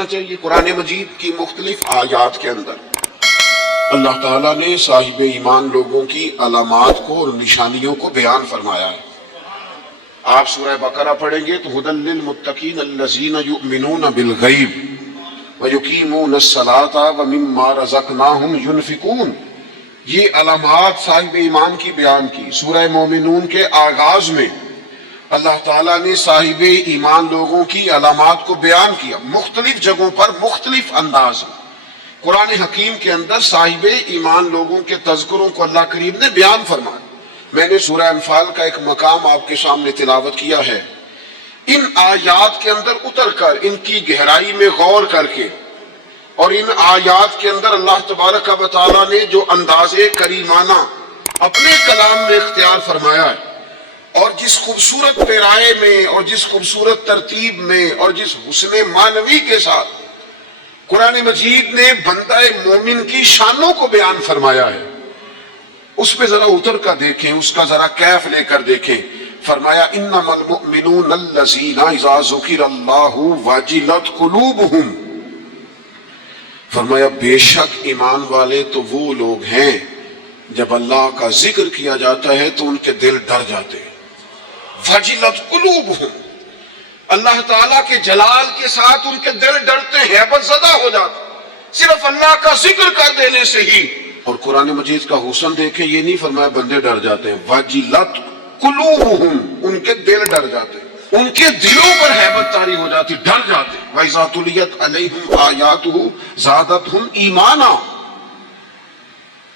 رکھنا چاہیے۔ قرآن مجید کی مختلف آیات کے اندر اللہ تعالیٰ نے صاحب ایمان لوگوں کی علامات کو اور نشانیوں کو بیان فرمایا ہے۔ آپ سورہ بقرہ پڑھیں گے تو ھدی للمتقین الذین یؤمنون بالغیب ویقیمون الصلاۃ ومما رزقناہم ینفقون، یہ علامات صاحب ایمان کی بیان کی۔ سورہ مومنون کے آغاز میں اللہ تعالیٰ نے صاحب ایمان لوگوں کی علامات کو بیان کیا، مختلف جگہوں پر مختلف انداز میں۔ قرآن حکیم کے اندر صاحب ایمان لوگوں کے تذکروں کو اللہ کریم نے بیان فرمایا۔ میں نے سورہ انفال کا ایک مقام آپ کے سامنے تلاوت کیا ہے۔ ان آیات کے اندر اتر کر ان کی گہرائی میں غور کر کے اور ان آیات کے اندر اللہ تبارک و تعالیٰ نے جو انداز کریمانہ اپنے کلام میں اختیار فرمایا ہے، اور جس خوبصورت پیرائے میں اور جس خوبصورت ترتیب میں اور جس حسن معنوی کے ساتھ قرآن مجید نے بندہ مومن کی شانوں کو بیان فرمایا ہے، اس پہ ذرا اتر کر دیکھیں، اس کا ذرا کیف لے کر دیکھیں۔ فرمایا انما المؤمنون الذین اذا ذکر اللہ وجلت قلوبہم، فرمایا بے شک ایمان والے تو وہ لوگ ہیں جب اللہ کا ذکر کیا جاتا ہے تو ان کے دل ڈر جاتے ہیں۔ وجلت قلوبہم، اللہ تعالیٰ کے جلال کے ساتھ ان کے دل ڈرتے ہیں، ہیبت زدہ ہو جاتے صرف اللہ کا ذکر کر دینے سے ہی۔ اور قرآن مجید کا حسن دیکھیں، یہ نہیں فرمایا بندے ڈر جاتے ہیں، وجلت قلوبہم، ان کے دل ڈر جاتے ہیں، ان کے دلوں پر ہیبت طاری ہو جاتی، ڈر جاتے ہیں۔ وَإِذَا تُلِيَتْ عَلَيْهِمْ آيَاتُهُ زَادَتْهُمْ ایمانا،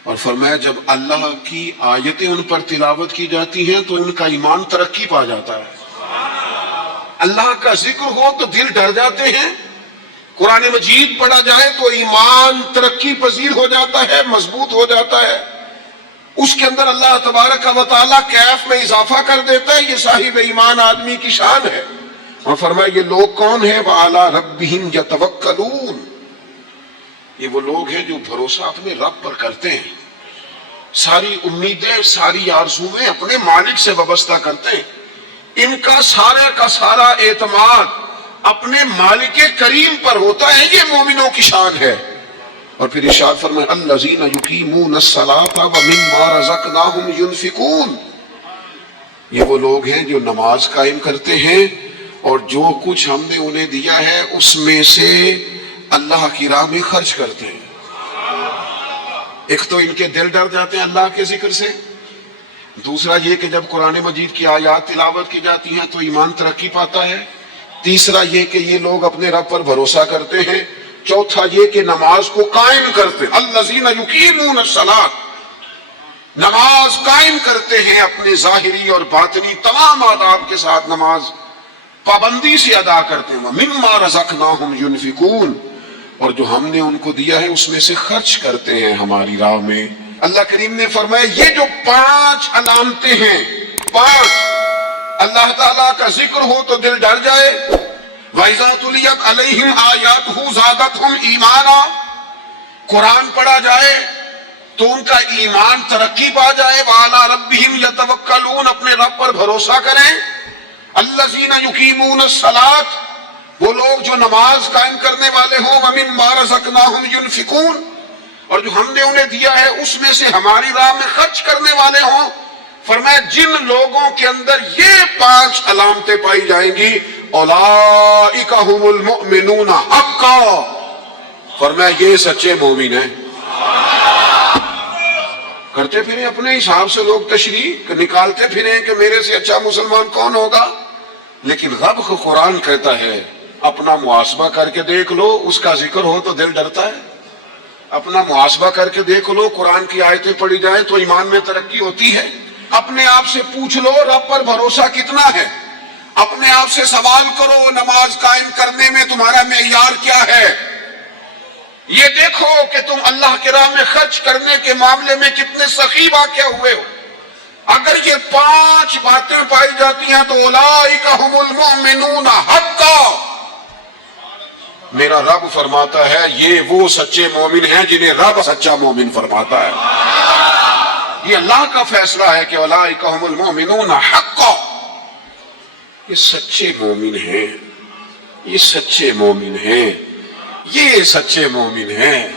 اور فرمایا جب اللہ کی آیتیں ان پر تلاوت کی جاتی ہیں تو ان کا ایمان ترقی پا جاتا ہے۔ اللہ کا ذکر ہو تو دل ڈر جاتے ہیں، قرآن مجید پڑھا جائے تو ایمان ترقی پذیر ہو جاتا ہے، مضبوط ہو جاتا ہے، اس کے اندر اللہ تبارک و تعالیٰ کیف میں اضافہ کر دیتا ہے۔ یہ صاحب ایمان آدمی کی شان ہے۔ اور فرمایا یہ لوگ کون ہیں؟ وَعَلَىٰ رَبِّهِمْ يَتَوَكَّلُونَ، یہ وہ لوگ ہیں جو بھروسہ اپنے رب پر کرتے ہیں، ساری امیدیں ساری آرزویں اپنے مالک سے وابستہ کرتے ہیں، ان کا سارا اعتماد اپنے مالک کریم پر ہوتا ہے۔ یہ مومنوں کی شان ہے۔ اور پھر ارشاد فرمائے الذین یقیمون الصلاۃ ومما رزقناہم ینفقون، یہ وہ لوگ ہیں جو نماز قائم کرتے ہیں اور جو کچھ ہم نے انہیں دیا ہے اس میں سے اللہ کی راہ میں خرچ کرتے ہیں۔ ایک تو ان کے دل ڈر جاتے ہیں اللہ کے ذکر سے، دوسرا یہ کہ جب قرآن مجید کی آیات تلاوت کی جاتی ہیں تو ایمان ترقی پاتا ہے، تیسرا یہ کہ یہ لوگ اپنے رب پر بھروسہ کرتے ہیں، چوتھا یہ کہ نماز کو قائم کرتے ہیں۔ الذین یقیمون الصلاۃ، نماز قائم کرتے ہیں، اپنے ظاہری اور باطنی تمام آداب کے ساتھ نماز پابندی سے ادا کرتے ہیں۔ وَمِمَّا رَزَقْنَاهُمْ يُنْفِقُونَ، اور جو ہم نے ان کو دیا ہے اس میں سے خرچ کرتے ہیں ہماری راہ میں۔ اللہ کریم نے فرمایا یہ جو 5 علامتیں ہیں، 5، اللہ تعالیٰ کا ذکر ہو تو دل ڈر جائے، وَإِذَا تُلِيَتْ عَلَيْهِمْ آيَاتُهُ زَادَتْهُمْ ایمانا، قرآن پڑھا جائے تو ان کا ایمان ترقی پا جائے، وَعَلَىٰ رَبِّهِمْ يَتَوَكَّلُونَ، اپنے رب پر بھروسہ کریں۔ الَّذِينَ يُقِيمُونَ الصَّلَاةَ، وہ لوگ جو نماز قائم کرنے والے ہوں، وَمِمَّا رَزَقْنَاهُمْ يُنْفِقُونَ، اور جو ہم نے انہیں دیا ہے اس میں سے ہماری راہ میں خرچ کرنے والے ہوں۔ فرمایا جن لوگوں کے اندر یہ 5 علامتیں پائی جائیں گی، اولئک ھم المؤمنون حقا، فرمایا یہ سچے مومن ہیں۔ کرتے پھریں اپنے حساب سے لوگ تشریح نکالتے پھریں کہ میرے سے اچھا مسلمان کون ہوگا، لیکن رب کو قرآن کہتا ہے اپنا محاسبہ کر کے دیکھ لو، اس کا ذکر ہو تو دل ڈرتا ہے۔ اپنا محاسبہ کر کے دیکھ لو، قرآن کی آیتیں پڑھی جائیں تو ایمان میں ترقی ہوتی ہے۔ اپنے آپ سے پوچھ لو رب پر بھروسہ کتنا ہے، اپنے آپ سے سوال کرو نماز قائم کرنے میں تمہارا معیار کیا ہے، یہ دیکھو کہ تم اللہ کی راہ میں خرچ کرنے کے معاملے میں کتنے سخی واقع ہوئے ہو۔ اگر یہ 5 باتیں پائی جاتی ہیں تو اولئک ھم المؤمنون حقا، میرا رب فرماتا ہے یہ وہ سچے مومن ہیں جنہیں رب سچا مومن فرماتا ہے۔ یہ اللہ کا فیصلہ ہے کہ اولئک ھم المؤمنون حقا، یہ سچے مومن ہیں، یہ سچے مومن ہیں۔ یہ سچے مومن ہیں.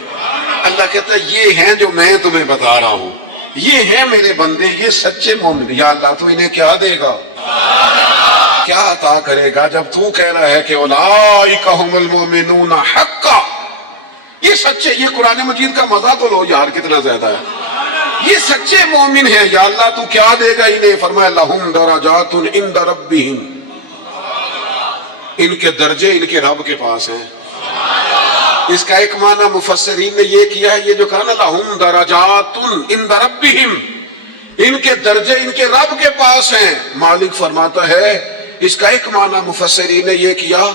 اللہ کہتا ہے یہ ہیں جو میں تمہیں بتا رہا ہوں, یہ ہیں میرے بندے, یہ سچے مومن. یا اللہ تو انہیں کیا دے گا, کیا عطا کرے گا جب تو کہہ رہا ہے کہ اولئک ھم المؤمنون حقا, یہ سچے. یہ قرآن مجید کا مزہ تو لو یار کتنا زیادہ ہے. یہ سچے مومن ہیں, یا اللہ تو کیا دے گا انہیں. فرمایا لہم درجات عند ربہم, ان کے درجے ان کے رب کے پاس ہیں. اس کا ایک معنی مفسرین نے یہ کیا ہے, یہ جو کہا نا لہم درجات عند ربہم, ان کے درجے ان کے رب کے پاس ہیں. مالک فرماتا ہے اس کا ایک معنی مفسرین نے یہ کیا,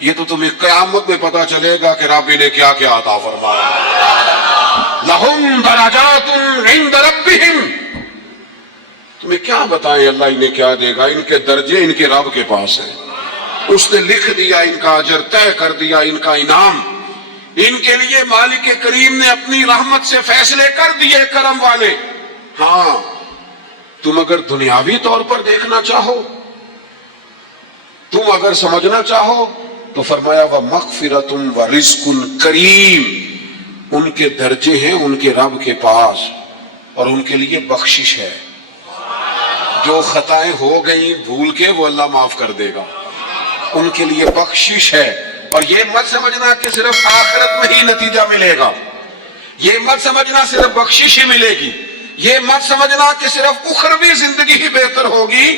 یہ تو تمہیں قیامت میں پتا چلے گا کہ رب نے کیا کیا عطا فرمایا. لہم درجات عند ربہم, تمہیں کیا بتائیں اللہ انہیں کیا دے گا, ان کے درجے ان کے رب کے پاس ہیں. اس نے لکھ دیا ان کا اجر, طے کر دیا ان کا انعام. ان کے لیے مالک کریم نے اپنی رحمت سے فیصلے کر دیے کرم والے. ہاں تم اگر دنیاوی طور پر دیکھنا چاہو, تم اگر سمجھنا چاہو تو فرمایا وَمَغْفِرَةٌ وَرِزْقٌ کریم, ان کے درجے ہیں ان کے رب کے پاس, اور ان کے لیے بخشش ہے. جو خطائیں ہو گئیں بھول کے وہ اللہ معاف کر دے گا, ان کے لیے بخشش ہے. اور یہ مت سمجھنا کہ صرف آخرت میں ہی نتیجہ ملے گا, یہ مت سمجھنا صرف بخشش ہی ملے گی, یہ مت سمجھنا کہ صرف اخروی زندگی ہی بہتر ہوگی.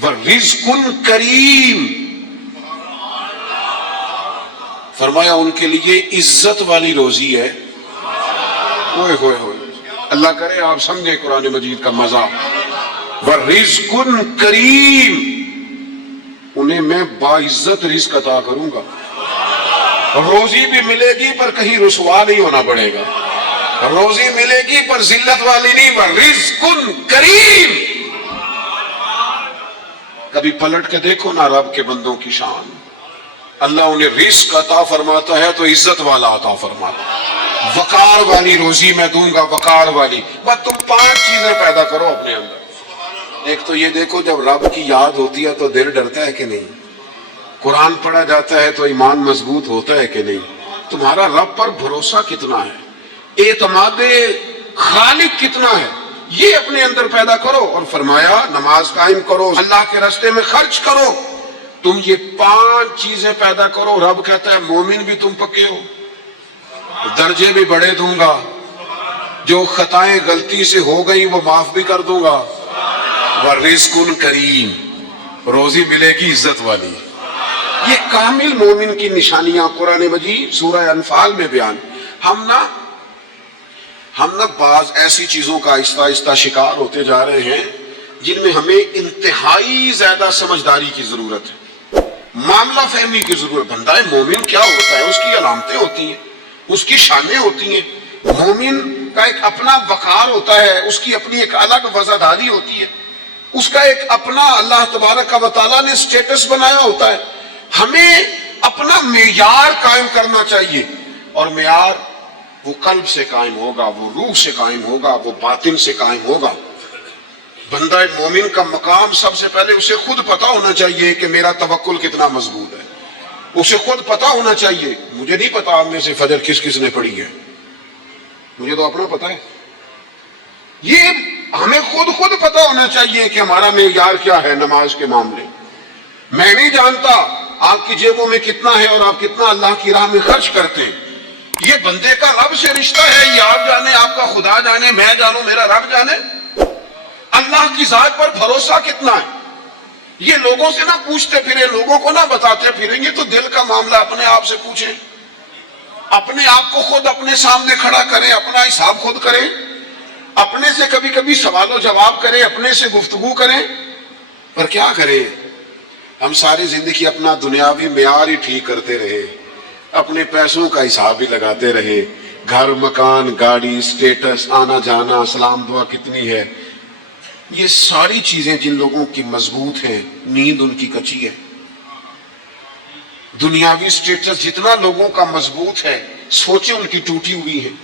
وَرِزْقٌ کریم, فرمایا ان کے لیے عزت والی روزی ہے. ہوئے ہوئے ہوئے, اللہ کرے آپ سمجھیں قرآن مجید کا مزہ. وَرِزْقٌ کریم, انہیں میں باعزت رزق عطا کروں گا. روزی بھی ملے گی پر کہیں رسوا نہیں ہونا پڑے گا, روزی ملے گی پر ذلت والی نہیں. وَرِزْقٌ کریم, کبھی پلٹ کے دیکھو نا رب کے بندوں کی شان. اللہ انہیں رزق عطا فرماتا ہے تو عزت والا عطا فرماتا ہے. وقار والی روزی میں دوں گا, وقار والی. بس تم 5 چیزیں پیدا کرو اپنے اندر. ایک تو یہ دیکھو جب رب کی یاد ہوتی ہے تو دل ڈرتا ہے کہ نہیں, قرآن پڑھا جاتا ہے تو ایمان مضبوط ہوتا ہے کہ نہیں, تمہارا رب پر بھروسہ کتنا ہے, اعتماد خالق کتنا ہے, یہ اپنے اندر پیدا کرو. اور فرمایا نماز قائم کرو, اللہ کے راستے میں خرچ کرو. تم یہ 5 چیزیں پیدا کرو, رب کہتا ہے مومن بھی تم پکے ہو, درجے بھی بڑے دوں گا, جو خطائیں غلطی سے ہو گئی وہ معاف بھی کر دوں گا. وَرِزْقٌ کریم, روزی ملے گی عزت والی. یہ کامل مومن کی نشانیاں قرآن مجید سورہ انفال میں بیان. ہم نا بعض ایسی چیزوں کا آہستہ آہستہ شکار ہوتے جا رہے ہیں جن میں ہمیں انتہائی زیادہ سمجھداری کی ضرورت ہے, معاملہ فہمی کی ضرورت. بندہ مومن کیا ہوتا ہے, اس کی علامتیں ہوتی ہیں, اس کی شانیں ہوتی ہیں. مومن کا ایک اپنا وقار ہوتا ہے, اس کی اپنی ایک الگ وزاداری ہوتی ہے, اس کا ایک اپنا اللہ تبارک و تعالیٰ نے سٹیٹس بنایا ہوتا ہے. ہمیں اپنا معیار قائم کرنا چاہیے, اور معیار وہ قلب سے قائم ہوگا, وہ روح سے قائم ہوگا, وہ باطن سے قائم ہوگا. بندہ مومن کا مقام سب سے پہلے اسے خود پتا ہونا چاہیے کہ میرا توکل کتنا مضبوط ہے. اسے خود پتا ہونا چاہیے. مجھے نہیں پتا آپ میں سے فجر کس کس نے پڑھی ہے, مجھے تو اپنا پتا ہے. یہ ہمیں خود پتا ہونا چاہیے کہ ہمارا معیار کیا ہے نماز کے معاملے. میں نہیں جانتا آپ کی جیبوں میں کتنا ہے اور آپ کتنا اللہ کی راہ میں خرچ کرتے ہیں. یہ بندے کا رب سے رشتہ ہے, یہ آپ جانے, آپ کا خدا جانے, میں جانوں, میرا رب جانے. اللہ کی ذات پر بھروسہ کتنا ہے, یہ لوگوں سے نہ پوچھتے پھریں, لوگوں کو نہ بتاتے پھریں. یہ تو دل کا معاملہ اپنے آپ سے پوچھیں, اپنے آپ کو خود اپنے سامنے کھڑا کریں, اپنا حساب خود کریں, اپنے سے کبھی کبھی سوال و جواب کریں, اپنے سے گفتگو کریں. پر کیا کریں, ہم ساری زندگی اپنا دنیاوی معیار ہی ٹھیک کرتے رہے, اپنے پیسوں کا حساب ہی لگاتے رہے, گھر, مکان, گاڑی, سٹیٹس, آنا جانا, سلام دعا کتنی ہے. یہ ساری چیزیں جن لوگوں کی مضبوط ہیں, نیند ان کی کچی ہے. دنیاوی سٹیٹس جتنا لوگوں کا مضبوط ہے, سوچیں ان کی ٹوٹی ہوئی ہیں,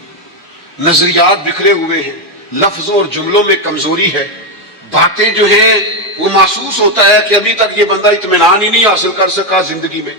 نظریات بکھرے ہوئے ہیں, لفظوں اور جملوں میں کمزوری ہے, باتیں جو ہیں وہ محسوس ہوتا ہے کہ ابھی تک یہ بندہ اطمینان ہی نہیں حاصل کر سکا زندگی میں.